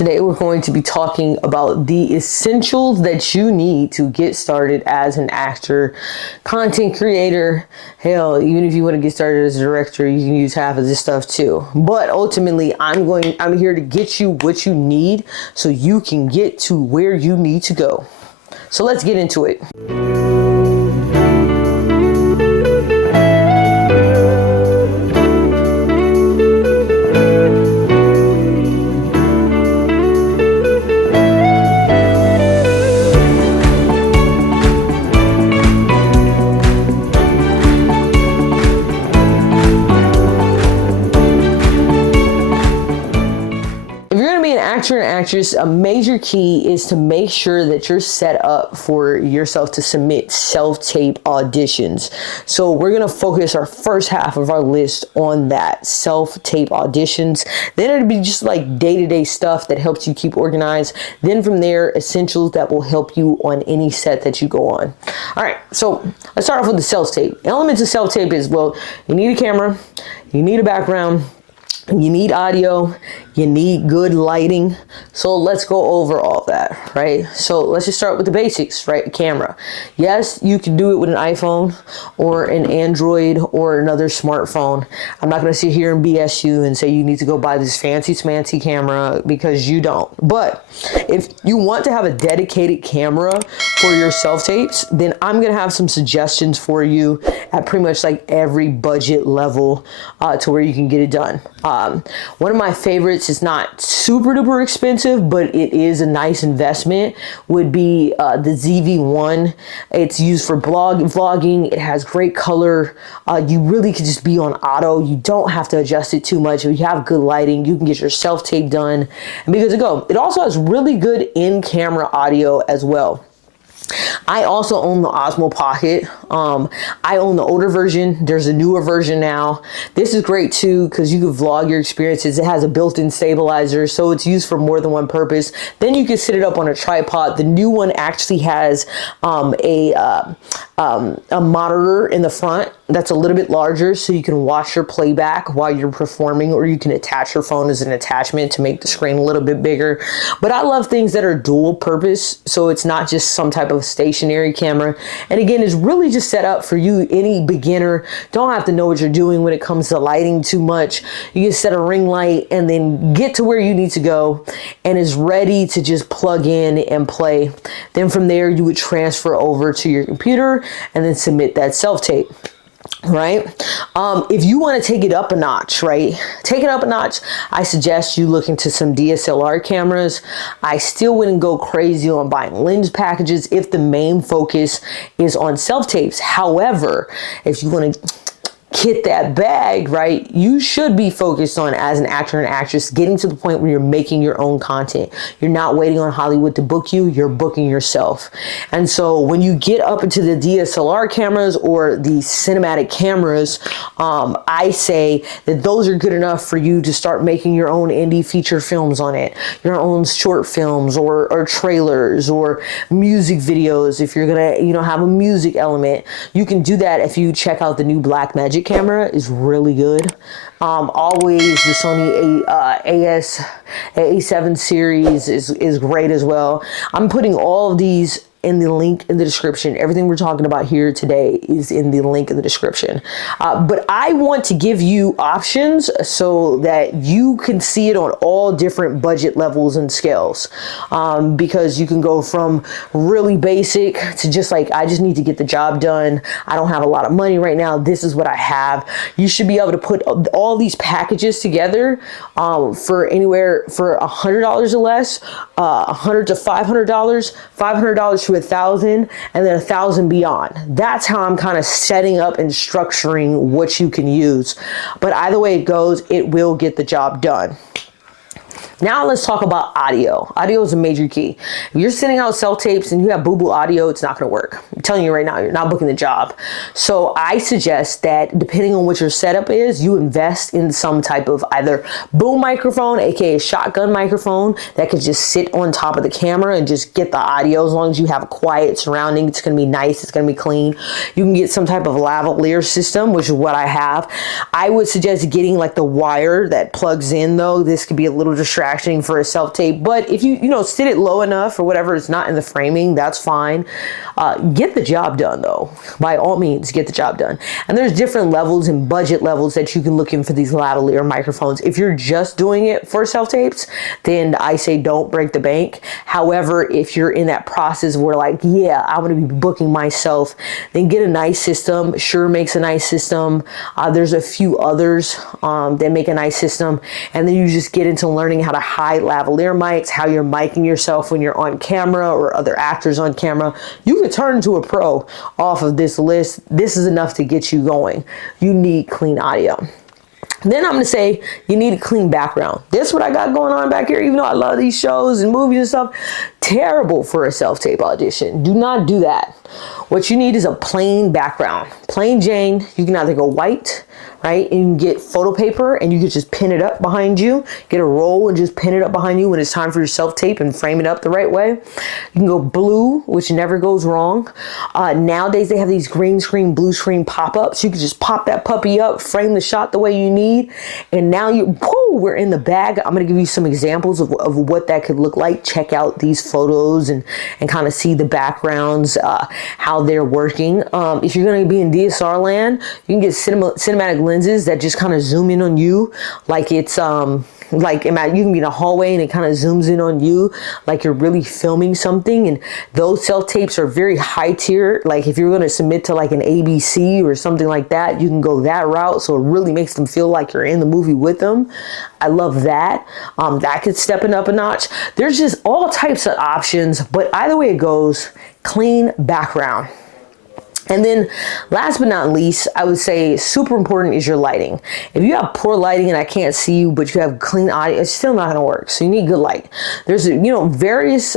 Today we're going to be talking about the essentials that you need to get started as an actor, content creator. Hell, even if you want to get started as a director, you can use half of this stuff too. But ultimately, I'm here to get you what you need so you can get to where you need to go. So let's get into it. Actor and actress, a major key is to make sure that you're set up for yourself to submit self-tape auditions. So we're going to focus our first half of our list on that, self-tape auditions. Then it'll be just like day-to-day stuff that helps you keep organized. Then from there, essentials that will help you on any set that you go on. All right, so let's start off with the self-tape. Elements of self-tape is, well, you need a camera, you need a background, you need audio, you need good lighting. So let's go over all that, right? So let's just start with the basics, right? Camera. Yes, you can do it with an iPhone or an Android or another smartphone. I'm not going to sit here and BS you and say you need to go buy this fancy smancy camera, because you don't. But if you want to have a dedicated camera for your self-tapes, then I'm going to have some suggestions for you at pretty much like every budget level to where you can get it done. One of my favorites is not super duper expensive, but it is a nice investment, would be the ZV-1. It's used for vlogging. It has great color. You really could just be on auto. You don't have to adjust it too much. If you have good lighting, you can get your self-tape done and be good to go. It also has really good in-camera audio as well. I also own the Osmo Pocket. I own the older version. There's a newer version now. This is great too because you can vlog your experiences. It has a built-in stabilizer, so it's used for more than one purpose. Then you can sit it up on a tripod. The new one actually has a monitor in the front that's a little bit larger, so you can watch your playback while you're performing, or you can attach your phone as an attachment to make the screen a little bit bigger. But I love things that are dual purpose, so it's not just some type of stationary camera. And again, it's really just set up for you. Any beginner don't have to know what you're doing when it comes to lighting too much. You can set a ring light and then get to where you need to go, and is ready to just plug in and play. Then from there, you would transfer over to your computer and then submit that self-tape. Right? If you want to take it up a notch, right? Take it up a notch. I suggest you look into some DSLR cameras. I still wouldn't go crazy on buying lens packages if the main focus is on self-tapes. However, if you want to hit that bag, right, you should be focused on, as an actor and actress, getting to the point where you're making your own content. You're not waiting on Hollywood to book you, you're booking yourself. And so when you get up into the DSLR cameras or the cinematic cameras, I say that those are good enough for you to start making your own indie feature films on it, your own short films or trailers or music videos. If you're gonna, have a music element, you can do that if you check out the new Blackmagic camera. Is really good. Always the Sony A7 series is great as well. I'm putting all of these in the link in the description. Everything we're talking about here today is in the link in the description. But I want to give you options so that you can see it on all different budget levels and scales. Because you can go from really basic to just like, I just need to get the job done. I don't have a lot of money right now. This is what I have. You should be able to put all these packages together for anywhere for $100 or less, $100 to $500, $500 to $1,000, and then $1,000 beyond. That's how I'm kind of setting up and structuring what you can use. But either way it goes, it will get the job done. Now let's talk about audio. Audio is a major key. If you're sending out self-tapes and you have boo-boo audio, it's not gonna work. I'm telling you right now, you're not booking the job. So I suggest that depending on what your setup is, you invest in some type of either boom microphone, aka shotgun microphone, that could just sit on top of the camera and just get the audio. As long as you have a quiet surrounding, it's gonna be nice, it's gonna be clean. You can get some type of lavalier system, which is what I have. I would suggest getting like the wire that plugs in though. This could be a little distracting distraction for a self-tape. But if you sit it low enough or whatever, it's not in the framing, that's fine. Get the job done though. By all means, get the job done. And there's different levels and budget levels that you can look in for these lavalier microphones. If you're just doing it for self-tapes, then I say don't break the bank. However, if you're in that process where like, yeah, I want to be booking myself, then get a nice system. Shure makes a nice system. There's a few others that make a nice system. And then you just get into learning how to hide lavalier mics, how you're micing yourself when you're on camera or other actors on camera. You can turn to a pro off of this list. This is enough to get you going. You need clean audio. Then I'm going to say you need a clean background. This is what I got going on back here, even though I love these shows and movies and stuff. Terrible for a self-tape audition. Do not do that. What you need is a plain background. Plain Jane. You can either go white, right? And you can get photo paper and you can just pin it up behind you. Get a roll and just pin it up behind you when it's time for your self-tape and frame it up the right way. You can go blue, which never goes wrong. Nowadays they have these green screen, blue screen pop-ups. You can just pop that puppy up, frame the shot the way you need. And now we're in the bag. I'm going to give you some examples of what that could look like. Check out these photos and kind of see the backgrounds, how they're working. If you're going to be in DSLR land, you can get cinematic lenses that just kind of zoom in on you, like it's like you can be in a hallway and it kind of zooms in on you like you're really filming something. And those self-tapes are very high tier. Like if you're going to submit to like an ABC or something like that, you can go that route, so it really makes them feel like you're in the movie with them. I love that. That could step it up a notch. There's just all types of options, but either way it goes, clean background. And then last but not least, I would say super important is your lighting. If you have poor lighting and I can't see you, but you have clean audio, it's still not going to work. So you need good light. There's, various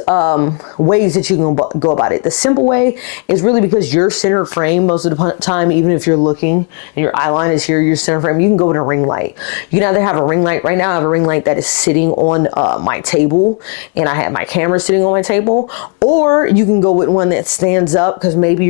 ways that you can go about it. The simple way is really because you're center frame most of the time, even if you're looking and your eye line is here, your center frame, you can go with a ring light. You can either have a ring light. Right now I have a ring light that is sitting on my table and I have my camera sitting on my table, or you can go with one that stands up because maybe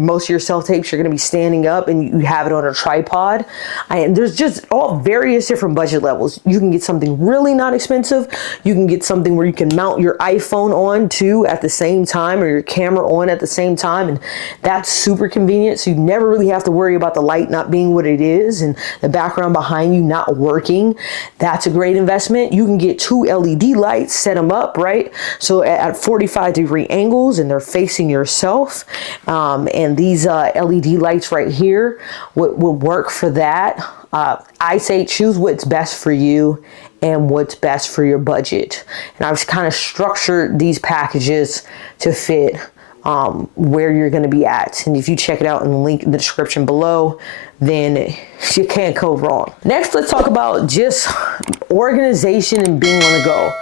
most of your self-tapes you're going to be standing up and you have it on a tripod. And there's just all various different budget levels. You can get something really not expensive. You can get something where you can mount your iPhone on too at the same time, or your camera on at the same time, and that's super convenient. So you never really have to worry about the light not being what it is and the background behind you not working. That's a great investment. You can get 2 LED lights, set them up, right? So at 45-degree angles and they're facing yourself. And these LED lights right here would work for that. I say choose what's best for you and what's best for your budget. And I've kind of structured these packages to fit where you're going to be at. And if you check it out in the link in the description below, then you can't go wrong. Next, let's talk about just organization and being on the go.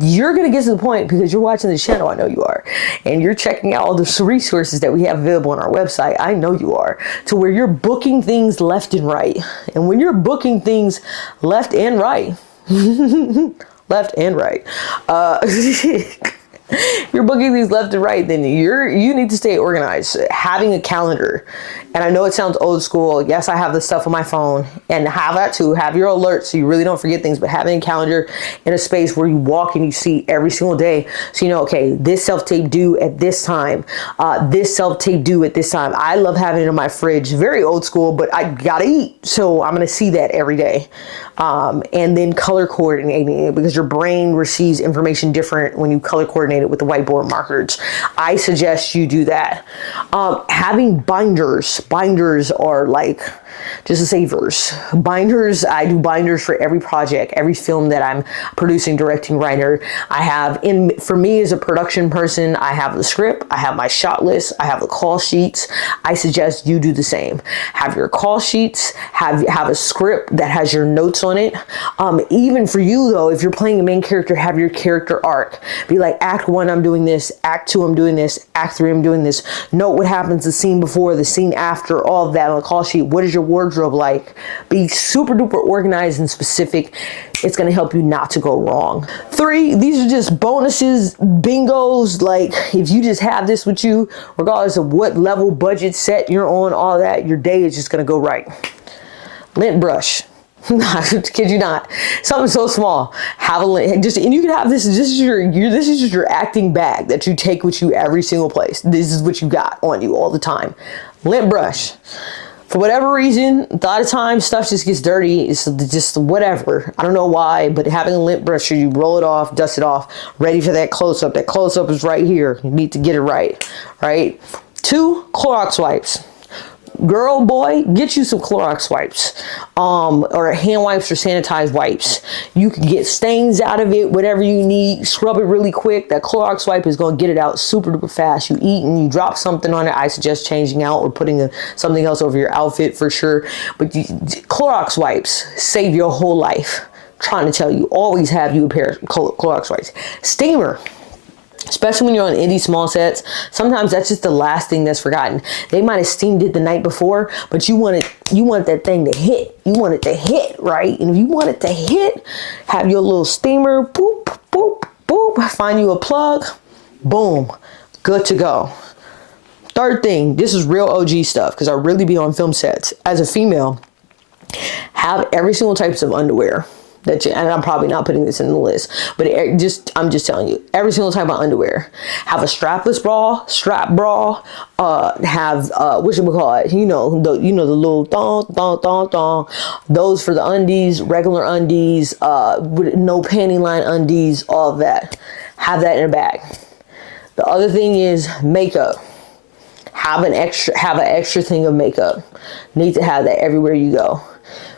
You're going to get to the point, because you're watching the channel, I know you are, and you're checking out all the resources that we have available on our website, I know you are, to where you're booking things left and right. And when you're booking things left and right, left and right, you're booking these left and right, then you need to stay organized. Having a calendar, and I know it sounds old school. Yes, I have this stuff on my phone, and have that too. Have your alerts so you really don't forget things, but having a calendar in a space where you walk and you see every single day, so you know, okay, this self-tape due at this time, this self-tape due at this time. I love having it in my fridge. Very old school, but I gotta eat, so I'm gonna see that every day. And then color coordinating it, because your brain receives information different when you color coordinate it with the whiteboard markers. I suggest you do that. Having binders are like, just to say verse. Binders, I do binders for every project, every film that I'm producing, directing, writer. I have, for me as a production person, I have the script, I have my shot list, I have the call sheets. I suggest you do the same. Have your call sheets, have a script that has your notes on it. Even for you though, if you're playing a main character, have your character arc. Be like, act 1, I'm doing this, act 2, I'm doing this, act 3, I'm doing this. Note what happens the scene before, the scene after, all of that on the call sheet. What is your wardrobe like? Be super duper organized and specific. It's going to help you not to go wrong. 3, these are just bonuses, bingos. Like if you just have this with you, regardless of what level, budget, set you're on, all that, your day is just going to go right. Lint brush. Nah, kid you not. Something so small. Have a lint. Just, and you can have this. This is this is just your acting bag that you take with you every single place. This is what you got on you all the time. Lint brush. For whatever reason, a lot of times stuff just gets dirty. It's just whatever. I don't know why, but having a lint brush, you roll it off, dust it off, ready for that close up. That close up is right here. You need to get it right, right? 2 Clorox wipes. Girl, boy, get you some Clorox wipes, or hand wipes or sanitized wipes. You can get stains out of it, whatever you need. Scrub it really quick. That Clorox wipe is going to get it out super duper fast. You eat and you drop something on it, I suggest changing out or putting something else over your outfit for sure. But Clorox wipes save your whole life. Trying to tell you, always have you a pair of Clorox wipes. Steamer. Especially when you're on indie small sets, sometimes that's just the last thing that's forgotten. They might have steamed it the night before, but you want that thing to hit. You want it to hit, right? And if you want it to hit, have your little steamer, boop, boop, boop, find you a plug, boom, good to go. Third thing, this is real OG stuff because I really be on film sets. As a female, have every single types of underwear. And I'm probably not putting this in the list, but I'm just telling you, every single type of underwear. Have a strapless bra, strap bra, have what should we call it? You know the little thong. Those for the undies, regular undies, with no panty line undies, all of that. Have that in a bag. The other thing is makeup. Have an extra thing of makeup. Need to have that everywhere you go.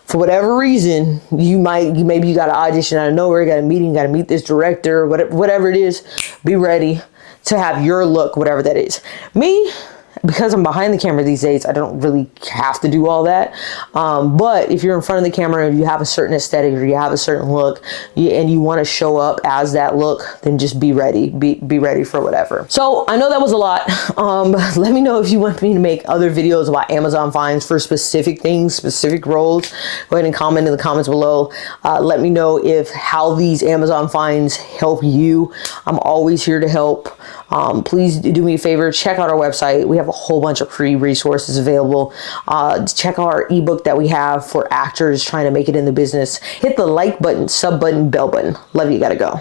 For whatever reason, maybe you got an audition out of nowhere, you got a meeting, you got to meet this director, whatever it is, be ready to have your look, whatever that is. Me, because I'm behind the camera these days, I don't really have to do all that. But if you're in front of the camera and you have a certain aesthetic or you have a certain look and you want to show up as that look, then just be ready. Be ready for whatever. So I know that was a lot. Let me know if you want me to make other videos about Amazon finds for specific things, specific roles. Go ahead and comment in the comments below. Let me know how these Amazon finds help you. I'm always here to help. Please do me a favor, check out our website. We have a whole bunch of free resources available. Check out our ebook that we have for actors trying to make it in the business. Hit the like button, sub button, bell button. Love you, gotta go.